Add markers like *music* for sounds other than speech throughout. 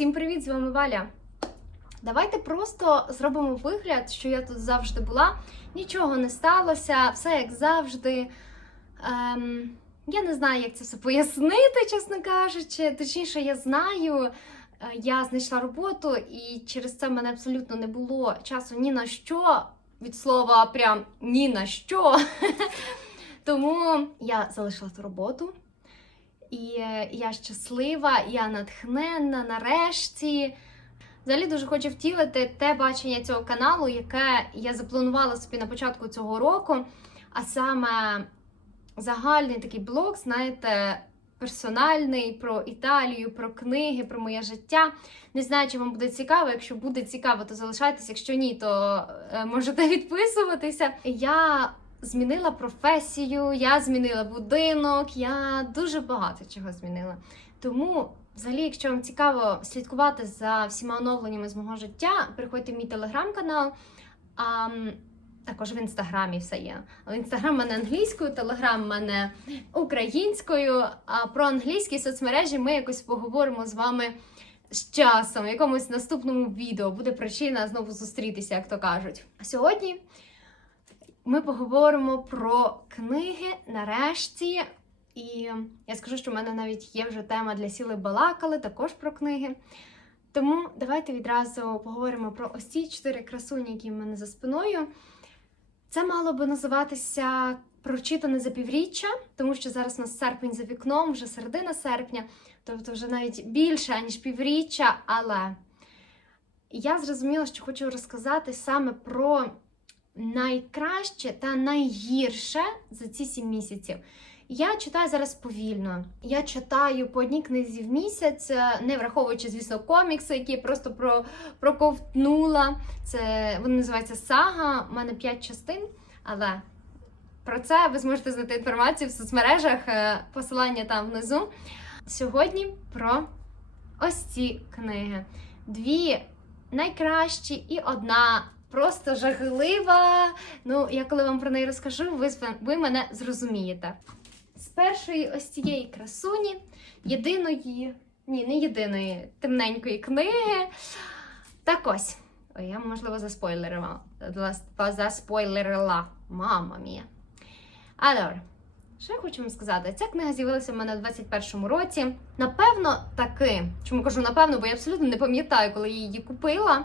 Всім привіт, з вами Валя. Давайте просто зробимо вигляд, що я тут завжди була. Нічого не сталося, все як завжди. Ем, я не знаю, як це все пояснити, чесно кажучи. Точніше, я знаю, е, я знайшла роботу, і через це в мене абсолютно не було часу ні на що. Від слова, прям ні на що. *laughs* Тому я залишила ту роботу. І е, я щаслива, я натхненна нарешті. Взагалі дуже хочу втілити те бачення цього каналу, яке я запланувала собі на початку цього року. А саме загальний такий блог, знаєте, персональний про Італію, про книги, про моє життя. Не знаю, чи вам буде цікаво. Якщо буде цікаво, то залишайтесь. Якщо ні, то е, можете *laughs* відписуватися. Я змінила професію, я змінила будинок, я дуже багато чого змінила. Тому, взагалі, якщо вам цікаво слідкувати за всіма оновленнями з мого життя, приходьте в мій телеграм-канал. А, також в інстаграмі все є. Але інстаграм мене англійською, телеграм мене українською. А про англійські соцмережі ми якось поговоримо з вами з часом, в якомусь наступному відео буде причина знову зустрітися, як то кажуть. А сьогодні ми поговоримо про книги нарешті. І я скажу, що в мене навіть є вже тема для сіли балакали, також про книги. Тому давайте відразу поговоримо про ось ці чотири красуні, які в мене за спиною. Це мало би називатися прочитане за півріччя, тому що зараз у нас серпень за вікном, вже середина серпня, тобто вже навіть більше, ніж півріччя. Але я зрозуміла, що хочу розказати саме про найкраще та найгірше за ці сім місяців. Я читаю зараз повільно. Я читаю по одній книзі в місяць, е, не враховуючи, звісно, комікси, які я просто про, проковтнула. Це вони називаються сага. У мене п'ять частин, але про це ви зможете знайти інформацію в соцмережах, е, посилання там внизу. Сьогодні про ось ці книги. Дві найкращі і одна просто жахлива. Ну, я коли вам про неї розкажу, ви, ви мене зрозумієте. З першої ось цієї красуні, єдиної, ні, не єдиної темненької книги. Так ось. Ой, я, можливо, заспойлерила. Заспойлерила. Мама мія. А. Що я хочу вам сказати? Ця книга з'явилася в мене у 21-му році. Напевно, таки. Чому кажу напевно, бо я абсолютно не пам'ятаю, коли я її купила.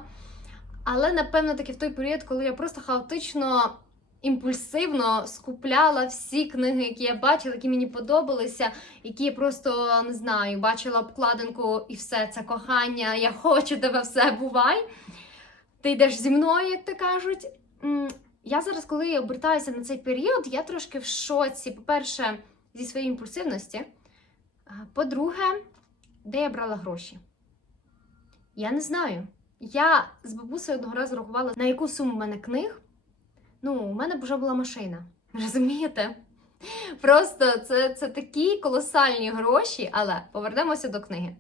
Але напевно таки в той період, коли я просто хаотично, імпульсивно скупляла всі книги, які я бачила, які мені подобалися, які я просто не знаю, бачила обкладинку і все це кохання. Я хочу тебе все бувай. Ти йдеш зі мною, як то кажуть. Я зараз, коли я обертаюся на цей період, я трошки в шоці. По-перше, зі своєї імпульсивності. По-друге, де я брала гроші? Я не знаю. Я з бабусею одного разу рахувала, на яку суму в мене книг. Ну, у мене б вже була машина. Розумієте? Просто це, це такі колосальні гроші, але повернемося до книги.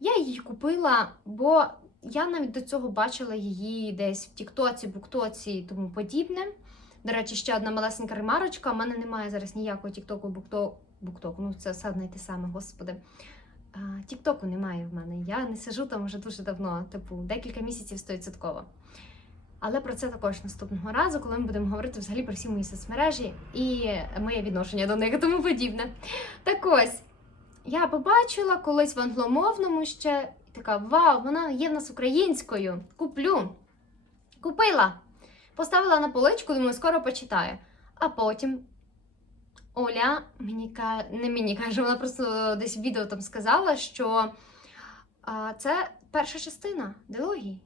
Я її купила, бо я навіть до цього бачила її десь в Тіктоці, Буктоці і тому подібне. До речі, ще одна малесенька ремарочка. У мене немає зараз ніякого Тіктоку, Букто... Буктоку. Ну, це все одне те саме, господи. Тіктоку немає в мене. Я не сижу там вже дуже давно, типу, декілька місяців стовідсотково. Але про це також наступного разу, коли ми будемо говорити взагалі про всі мої соцмережі і моє відношення до них і тому подібне. Так ось, я побачила колись в англомовному ще така: вау, вона є в нас українською. Куплю. Купила. Поставила на поличку, думаю, скоро почитаю. А потім Оля мені не мені каже, вона просто десь в відео там сказала, що а, це перша частина дилогії.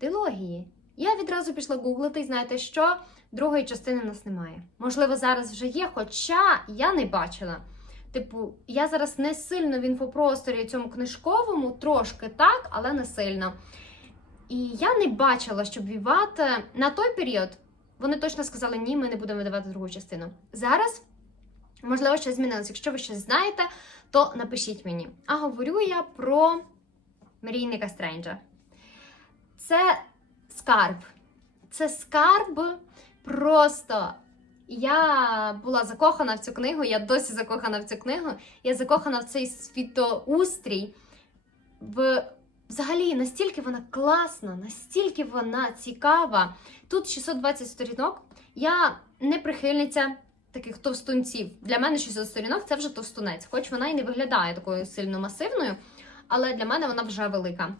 Дилогії. Я відразу пішла гуглити, і знаєте що? Другої частини нас немає. Можливо, зараз вже є, хоча я не бачила. Типу, я зараз не сильно в інфопросторі цьому книжковому, трошки так, але не сильно. І я не бачила, щоб Віват е, на той період вони точно сказали, ні, ми не будемо видавати другу частину. Зараз, можливо, щось змінилось. Якщо ви щось знаєте, то напишіть мені. А говорю я про мрійника Стренджа. Це скарб. Це скарб просто. Я була закохана в цю книгу, я досі закохана в цю книгу. Я закохана в цей світоустрій, в Взагалі, настільки вона класна, настільки вона цікава. Тут 620 сторінок. Я не прихильниця таких товстунців. Для мене 600 сторінок це вже товстунець, хоч вона і не виглядає такою сильно масивною, але для мене вона вже велика.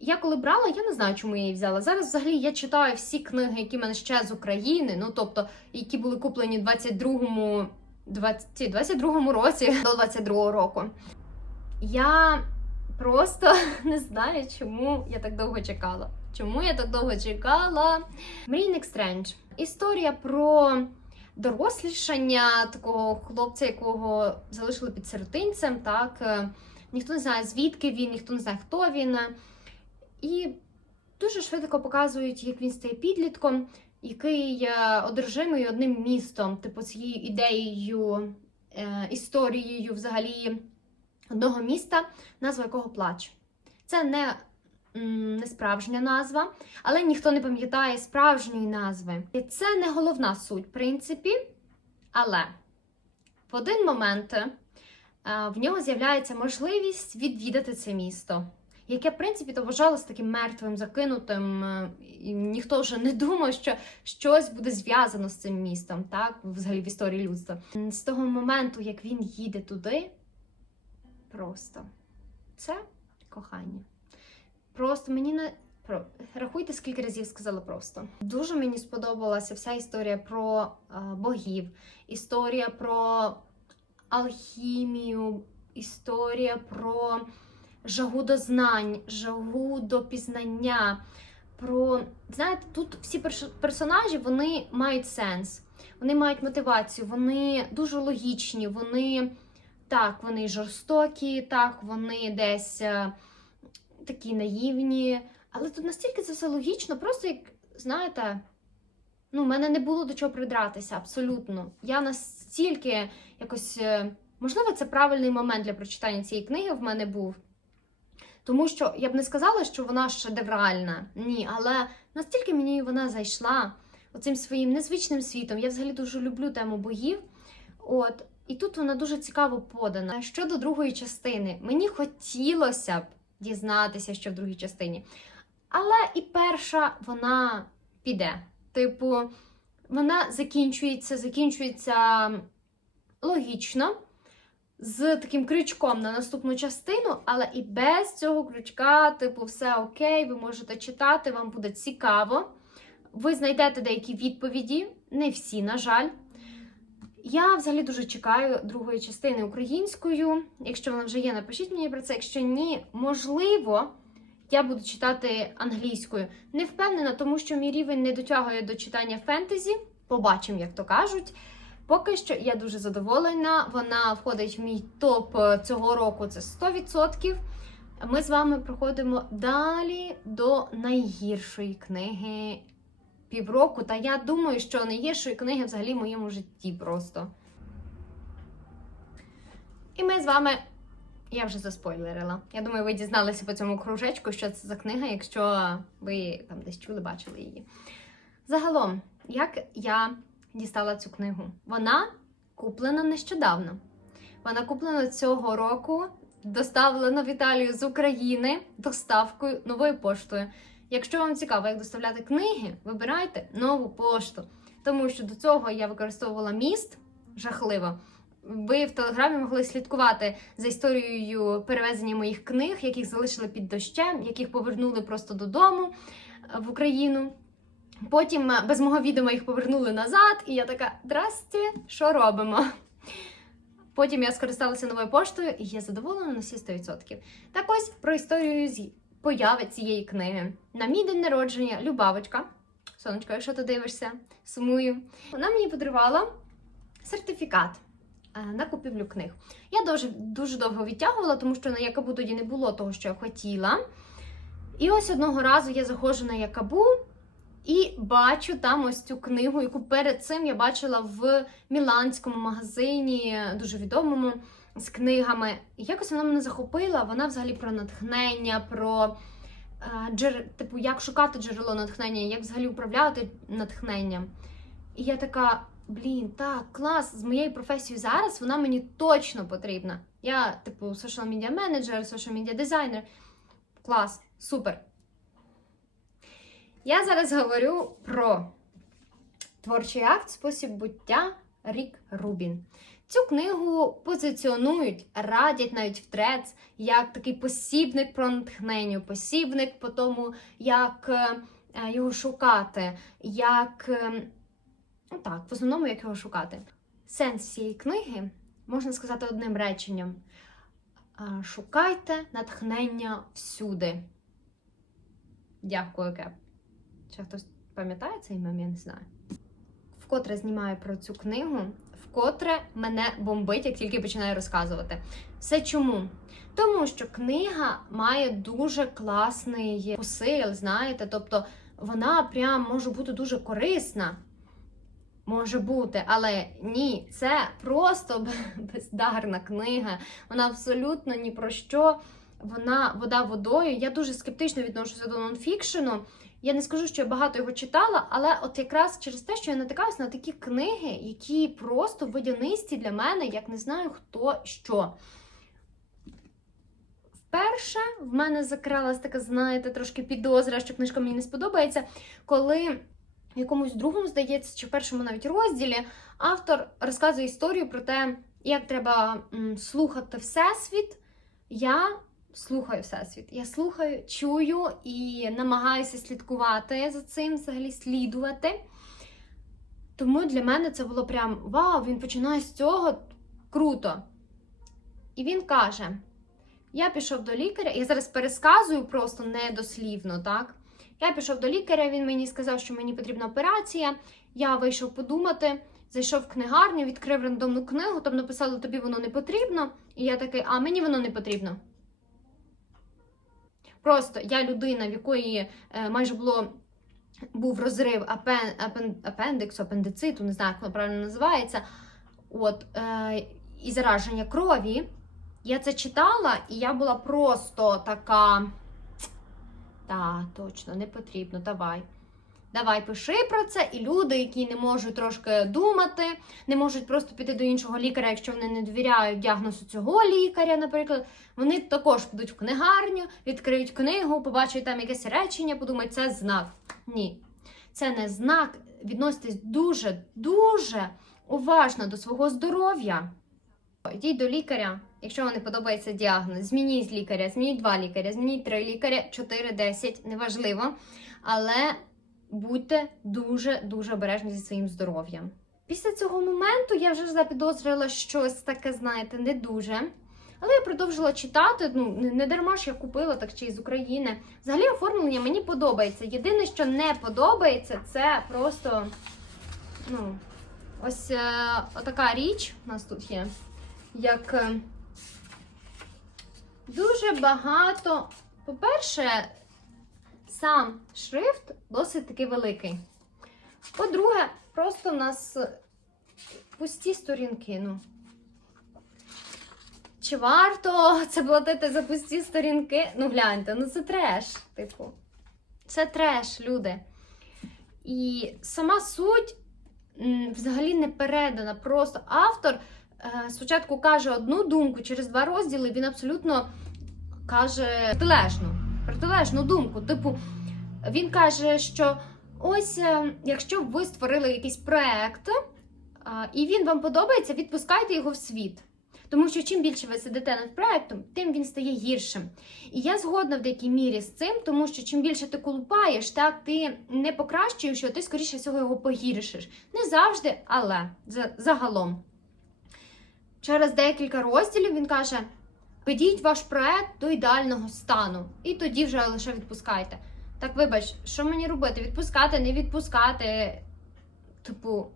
Я коли брала, я не знаю, чому я її взяла. Зараз взагалі я читаю всі книги, які в мене ще з України, ну тобто, які були куплені в 22-му 20, 22-му році *laughs* до 22-го року. Я просто *laughs* не знаю, чому я так довго чекала. Чому я так довго чекала? Мрійник Стрендж. Історія про дорослішання такого хлопця, якого залишили під сиротинцем. Так Е, ніхто не знає, звідки він, ніхто не знає, хто він. І дуже швидко показують, як він стає підлітком, який е, одержимий одним містом, типу цією ідеєю, е, історією взагалі одного міста, назва якого плач. Це не, м, не справжня назва, але ніхто не пам'ятає справжньої назви. І це не головна суть, в принципі. Але в один момент е, в нього з'являється можливість відвідати це місто, яке, в принципі, то вважалось таким мертвим, закинутим, е, і ніхто вже не думав, що щось буде зв'язано з цим містом, так, взагалі в історії людства. З того моменту, як він їде туди, просто це кохання. Просто мені не. Про рахуйте, скільки разів сказала просто. Дуже мені сподобалася вся історія про е, богів, історія про алхімію, історія про жагу до знань, жагу до пізнання. Про знаєте, тут всі персонажі вони мають сенс, вони мають мотивацію, вони дуже логічні, вони так, вони жорстокі, так, вони десь е, такі наївні. Але тут настільки це все логічно, просто як знаєте, ну, в мене не було до чого придратися абсолютно. Я настільки якось, е, можливо, це правильний момент для прочитання цієї книги в мене був. Тому що я б не сказала, що вона шедевральна. Ні, але настільки мені вона зайшла оцим своїм незвичним світом. Я взагалі дуже люблю тему богів. От, і тут вона дуже цікаво подана. Щодо другої частини, мені хотілося б дізнатися, що в другій частині. Але і перша вона піде. Типу, вона закінчується, закінчується логічно, з таким крючком на наступну частину, але і без цього крючка, типу, все окей, ви можете читати, вам буде цікаво. Ви знайдете деякі відповіді, не всі, на жаль. Я взагалі дуже чекаю другої частини українською. Якщо вона вже є, напишіть мені про це. Якщо ні, можливо, я буду читати англійською. Не впевнена, тому що мій рівень не дотягує до читання фентезі. Побачимо, як то кажуть. Поки що я дуже задоволена. Вона входить в мій топ е, цього року. Це 100%. Ми з вами проходимо далі до найгіршої книги півроку. Та я думаю, що найгіршої книги взагалі в моєму житті просто. І ми з вами. Я вже заспойлерила. Я думаю, ви дізналися по цьому кружечку, що це за книга, якщо ви там десь чули, бачили її. Загалом, як я дістала цю книгу? Вона куплена нещодавно. Вона куплена цього року, доставлена в Італію з України доставкою новою поштою. Якщо вам цікаво, як доставляти книги, вибирайте нову пошту. Тому що до цього я використовувала міст жахливо. Ви в телеграмі могли слідкувати за історією перевезення моїх книг, яких залишили під дощем, яких повернули просто додому е, в Україну. Потім е, без мого відома їх повернули назад, і я така: здрасте, що робимо? Потім я скористалася новою поштою і я задоволена на всі 100%. Так ось про історію з появи цієї книги. На мій день народження Любавочка, сонечко, якщо ти дивишся, сумую. Вона мені подарувала сертифікат е, на купівлю книг. Я дуже, дуже довго відтягувала, тому що на Якабу тоді не було того, що я хотіла. І ось одного разу я заходжу на Якабу і бачу там ось цю книгу, яку перед цим я бачила в міланському магазині, дуже відомому, з книгами. Якось вона мене захопила. Вона взагалі про натхнення, про е, джер... типу, як шукати джерело натхнення, як взагалі управляти натхненням. І я така. Блін, так, клас, з моєю професією зараз вона мені точно потрібна. Я, типу, social media менеджер, social media дизайнер. Клас, супер. Я зараз говорю про творчий акт Спосіб буття Рік Рубін. Цю книгу позиціонують, радять навіть в трец як такий посібник про натхнення, посібник по тому, як е, його шукати, як е, ну так, в основному як його шукати. Сенс цієї книги можна сказати одним реченням: шукайте натхнення всюди. Дякую, Кеп. Чи хтось пам'ятає цей мем, я не знаю. Вкотре знімаю про цю книгу, вкотре мене бомбить, як тільки починаю розказувати. Все чому? Тому що книга має дуже класний посил, знаєте, тобто вона прям може бути дуже корисна. Може бути, але ні, це просто *laughs* бездарна книга. Вона абсолютно ні про що. Вона вода водою. Я дуже скептично відношуся до нонфікшену. Я не скажу, що я багато його читала, але от якраз через те, що я натикаюся на такі книги, які просто водянисті для мене, як не знаю хто що. Вперше в мене закралась така, знаєте, трошки підозра, що книжка мені не сподобається, коли в якомусь другому, здається, чи в першому навіть розділі автор розказує історію про те, як треба слухати Всесвіт. Я слухаю Всесвіт. Я слухаю, чую і намагаюся слідкувати за цим, взагалі слідувати. Тому для мене це було прям вау, він починає з цього круто. І він каже: я пішов до лікаря, я зараз пересказую просто недослівно, так? Я пішов до лікаря, він мені сказав, що мені потрібна операція. Я вийшов подумати, зайшов в книгарню, відкрив рандомну книгу, там написали, тобі воно не потрібно. І я такий, а мені воно не потрібно. Просто я людина, в якої е, майже було був розрив апен, апен, апендиксу, апендициту, не знаю, як воно правильно називається. От, е, і зараження крові. Я це читала, і я була просто така. Та, точно, не потрібно, давай. Давай пиши про це, і люди, які не можуть трошки думати, не можуть просто піти до іншого лікаря, якщо вони не довіряють діагнозу цього лікаря, наприклад, вони також підуть в книгарню, відкриють книгу, побачать там якесь речення, подумають, це знак. Ні, це не знак. Відноситесь дуже, дуже уважно до свого здоров'я. Йдіть до лікаря, якщо вам не подобається діагноз. Змініть лікаря, змініть два лікаря, змініть три лікаря, 4, 10, неважливо. Але будьте дуже-дуже обережні зі своїм здоров'ям. Після цього моменту я вже запідозрила щось таке, знаєте, не дуже. Але я продовжила читати. Ну, не- дарма ж я купила так чи з України. Взагалі оформлення мені подобається. Єдине, що не подобається, це просто ну, ось е, отака річ у нас тут є. Як е, дуже багато. По-перше, сам шрифт досить таки великий. По-друге, просто у нас пусті сторінки. Ну. Чи варто це платити за пусті сторінки? Ну, гляньте, ну це треш, типу. Це треш, люди. І сама суть взагалі не передана. Просто автор е, спочатку каже одну думку, через два розділи він абсолютно каже протилежну, протилежну думку. Типу, він каже, що ось е, якщо ви створили якийсь проект, е, і він вам подобається, відпускайте його в світ. Тому що чим більше ви сидите над проектом, тим він стає гіршим. І я згодна в деякій мірі з цим, тому що чим більше ти колупаєш, так ти не покращуєш, його, ти скоріше всього його погіршиш. Не завжди, але загалом. Через декілька розділів він каже: ведіть ваш проект до ідеального стану, і тоді вже лише відпускайте. Так, вибач, що мені робити? Відпускати, не відпускати. Типу,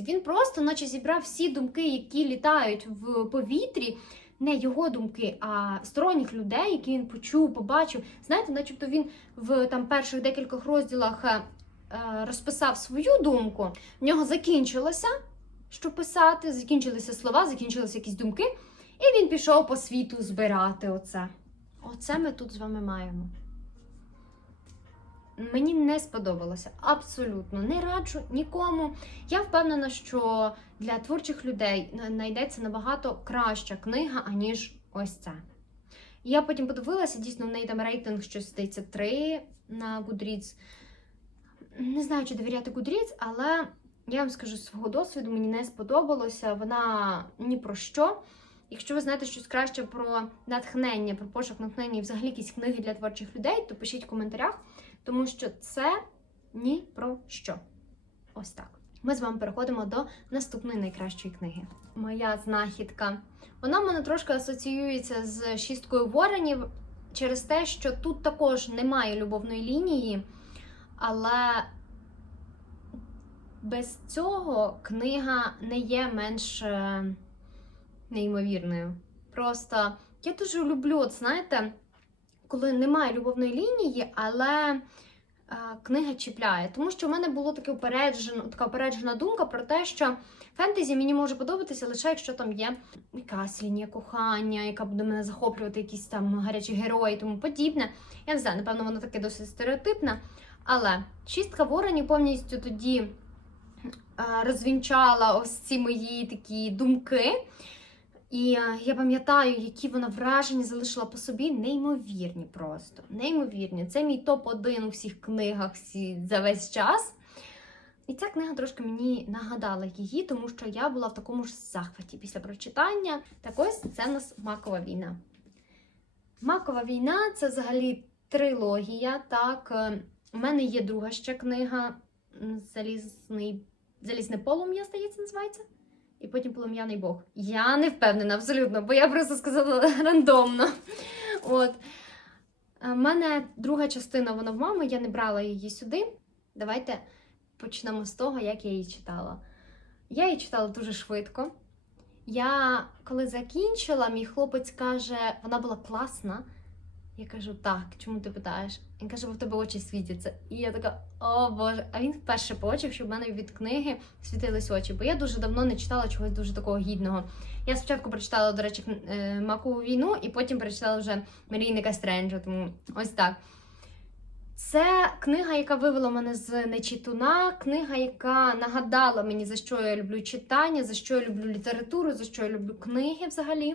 він просто, наче зібрав всі думки, які літають в повітрі, не його думки, а сторонніх людей, які він почув, побачив. Знаєте, начебто він в там перших декількох розділах е, е, розписав свою думку. В нього закінчилося, що писати, закінчилися слова, закінчилися якісь думки, він пішов по світу збирати оце. Оце ми тут з вами маємо. Мені не сподобалося абсолютно. Не раджу нікому. Я впевнена, що для творчих людей знайдеться набагато краща книга, аніж ось це. Я потім подивилася, дійсно, в неї там рейтинг щось здається 3 на Goodreads. Не знаю, чи довіряти Goodreads, але я вам скажу з свого досвіду, мені не сподобалося. Вона ні про що. Якщо ви знаєте щось краще про натхнення, про пошук натхнення і взагалі якісь книги для творчих людей, то пишіть в коментарях, тому що це ні про що. Ось так. Ми з вами переходимо до наступної найкращої книги. Моя знахідка. Вона в мене трошки асоціюється з шісткою воронів через те, що тут також немає любовної лінії, але без цього книга не є менш е, неймовірною. Просто я дуже люблю, от знаєте, коли немає любовної лінії, але е, книга чіпляє. Тому що в мене було таке упереджено, така упереджена думка про те, що фентезі мені може подобатися лише якщо там є якась лінія кохання, яка буде мене захоплювати, якісь там гарячі герої і тому подібне. Я не знаю, напевно, воно таке досить стереотипне. Але шістка воронів повністю тоді е, розвінчала ось ці мої такі думки. І е, я пам'ятаю, які вона враження залишила по собі, неймовірні просто. Неймовірні. Це мій топ-1 у всіх книгах за весь час. І ця книга трошки мені нагадала її, тому що я була в такому ж захваті після прочитання. Так ось це в нас Макова війна. Макова війна це взагалі трилогія. Так, Е, у мене є друга ще книга Залізний, Залізне полум'я, здається, називається. І потім полум'яний Бог. Я не впевнена абсолютно, бо я просто сказала *laughs* рандомно. От. У мене друга частина, вона в мами, я не брала її сюди. Давайте почнемо з того, як я її читала. Я її читала дуже швидко. Я коли закінчила, мій хлопець каже, вона була класна. Я кажу, так, чому ти питаєш? Він каже, бо в тебе очі світяться. І я така, о Боже. А він вперше побачив, що в мене від книги світились очі, бо я дуже давно не читала чогось дуже такого гідного. Я спочатку прочитала, до речі, е, Макову війну, і потім прочитала вже Мрійника Стренджа, тому ось так. Це книга, яка вивела мене з нечитуна, книга, яка нагадала мені, за що я люблю читання, за що я люблю літературу, за що я люблю книги взагалі.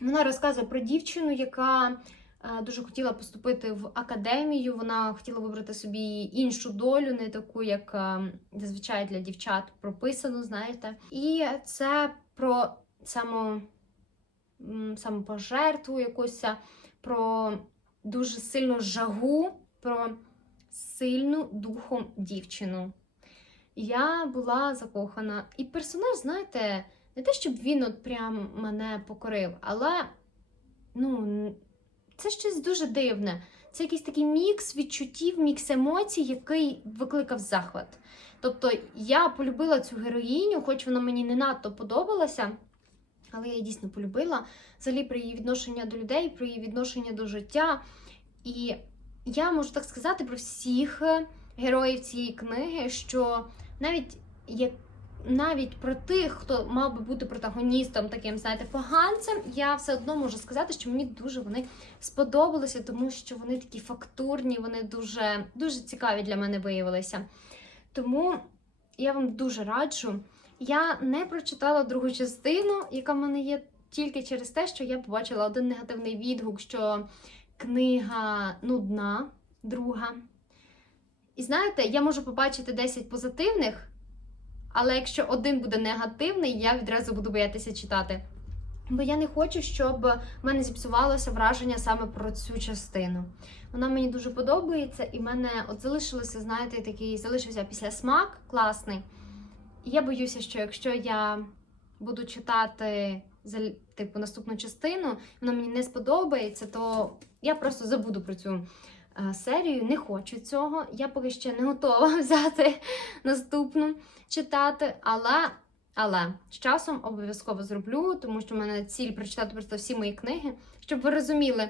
Вона розказує про дівчину, яка дуже хотіла поступити в академію. Вона хотіла вибрати собі іншу долю, не таку, як е, зазвичай для дівчат прописано, знаєте. І це про само, самопожертву якусь, про дуже сильну жагу, про сильну духом дівчину. Я була закохана. І персонаж, знаєте, не те, щоб він от прям мене покорив, але ну, це щось дуже дивне. Це якийсь такий мікс відчуттів, мікс емоцій, який викликав захват. Тобто я полюбила цю героїню, хоч вона мені не надто подобалася, але я її дійсно полюбила. Взагалі про її відношення до людей, про її відношення до життя. І я можу так сказати про всіх героїв цієї книги, що навіть як навіть про тих, хто мав би бути протагоністом, таким, знаєте, поганцем, я все одно можу сказати, що мені дуже вони сподобалися, тому що вони такі фактурні, вони дуже, дуже цікаві для мене виявилися. Тому я вам дуже раджу. Я не прочитала другу частину, яка в мене є тільки через те, що я побачила один негативний відгук, що книга нудна, друга. І знаєте, я можу побачити 10 позитивних, але якщо один буде негативний, я відразу буду боятися читати. Бо я не хочу, щоб в мене зіпсувалося враження саме про цю частину. Вона мені дуже подобається, і в мене от залишилося, знаєте, такий залишився після смак класний. І я боюся, що якщо я буду читати типу наступну частину, вона мені не сподобається, то я просто забуду про цю серію. Не хочу цього. Я поки ще не готова *laughs* взяти наступну читати, але. Але з часом обов'язково зроблю, тому що в мене ціль прочитати просто всі мої книги, щоб ви розуміли.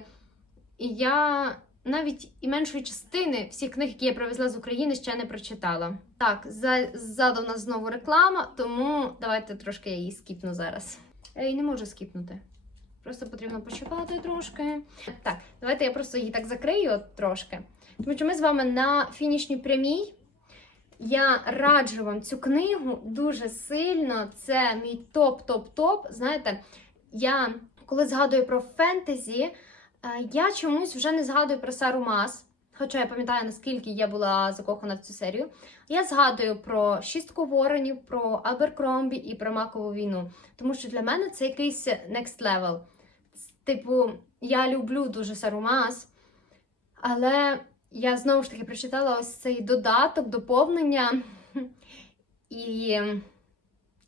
Я навіть і меншої частини всіх книг, які я привезла з України, ще не прочитала. Так, ззаду в нас знову реклама, тому давайте трошки я її скіпну зараз. Я її не можу скіпнути. Просто потрібно почекати трошки. Так, давайте я просто її так закрию трошки. Тому що ми з вами на фінішній прямій. Я раджу вам цю книгу дуже сильно. Це мій топ-топ-топ. Знаєте, я коли згадую про фентезі, е, я чомусь вже не згадую про Сару Мас. Хоча я пам'ятаю, наскільки я була закохана в цю серію. Я згадую про шістку воронів, про Аберкромбі і про макову війну. Тому що для мене це якийсь next level. Типу, я люблю дуже Сару Мас, але я знову ж таки прочитала ось цей додаток, доповнення. І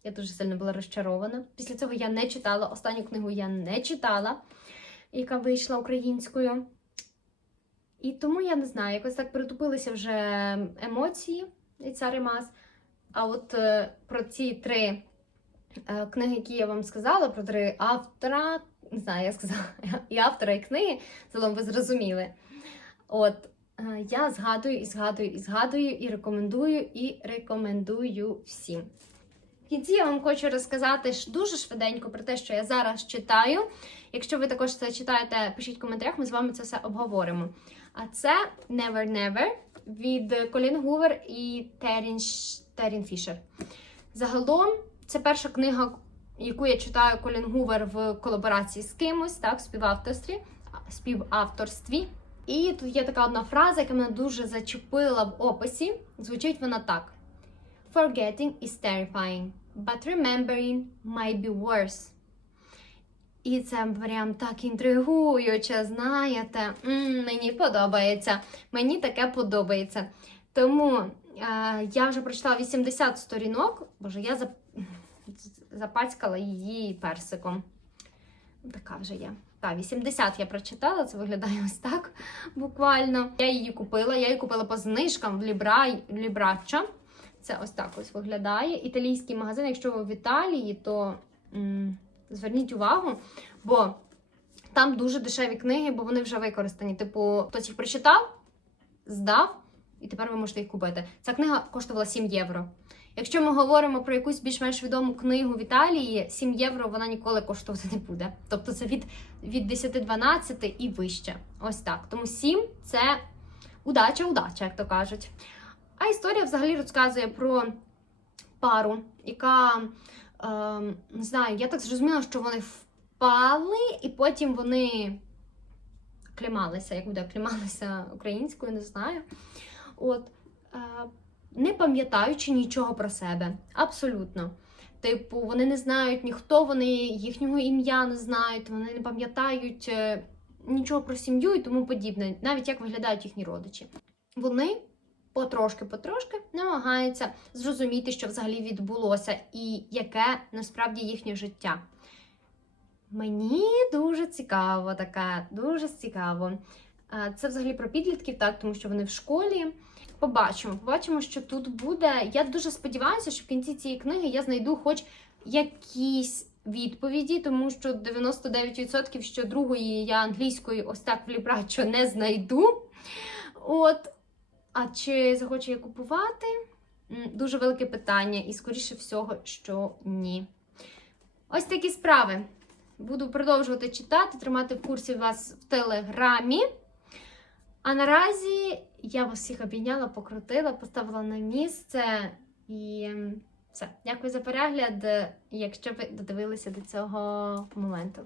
я дуже сильно була розчарована. Після цього я не читала. Останню книгу я не читала, яка вийшла українською. І тому я не знаю, якось так притупилися вже емоції Сари Мас. А от е, про ці три книги, які я вам сказала, про три автора, не знаю, я сказала *laughs* і автора, і книги, загалом ви зрозуміли. От е, я згадую і згадую, і згадую, і рекомендую, і рекомендую всім. В кінці я вам хочу розказати дуже швиденько про те, що я зараз читаю. Якщо ви також це читаєте, пишіть в коментарях, ми з вами це все обговоримо. А це Never Never від Колін Гувер і Терін, Терін Фішер. Загалом, це перша книга, яку я читаю Колін Гувер в колаборації з кимось, так, в співавторстві. співавторстві. І тут є така одна фраза, яка мене дуже зачепила в описі. Звучить вона так: Forgetting is terrifying, but remembering might be worse. І це прям так інтригуюче, знаєте. М, мені подобається. Мені таке подобається. Тому е, я вже прочитала 80 сторінок. Боже, я зап... запацькала її персиком. Така вже є. Так, 80 я прочитала, це виглядає ось так буквально. Я її купила. Я її купила по знижкам в Лібра... Лібрачча. Це ось так ось виглядає. Італійський магазин. Якщо ви в Італії, то м, зверніть увагу, бо там дуже дешеві книги, бо вони вже використані. Типу, хтось їх прочитав, здав, і тепер ви можете їх купити. Ця книга коштувала 7 євро. Якщо ми говоримо про якусь більш-менш відому книгу в Італії, 7 євро вона ніколи коштувати не буде. Тобто це від, від 10-12 і вище. Ось так. Тому 7 це удача, удача, як то кажуть. А історія взагалі розказує про пару, яка, е, не знаю, я так зрозуміла, що вони впали, і потім вони клімалися, як буде клімалися українською, не знаю. От, е, не пам'ятаючи нічого про себе. Абсолютно. Типу, вони не знають ніхто, вони їхнього ім'я не знають, вони не пам'ятають е, нічого про сім'ю і тому подібне, навіть як виглядають їхні родичі. Вони потрошки-потрошки намагаються зрозуміти, що взагалі відбулося, і яке насправді їхнє життя. Мені дуже цікаво таке, дуже цікаво. Е, Це взагалі про підлітків, так, тому що вони в школі. Побачимо, побачимо, що тут буде. Я дуже сподіваюся, що в кінці цієї книги я знайду хоч якісь відповіді, тому що 99% що другої я англійської ось так в лібрачо не знайду. От. А чи захочу я купувати? Дуже велике питання, і скоріше всього, що ні. Ось такі справи. Буду продовжувати читати, тримати в курсі вас в телеграмі. А наразі я вас всіх обійняла, покрутила, поставила на місце. І все. Дякую за перегляд, якщо ви додивилися до цього моменту.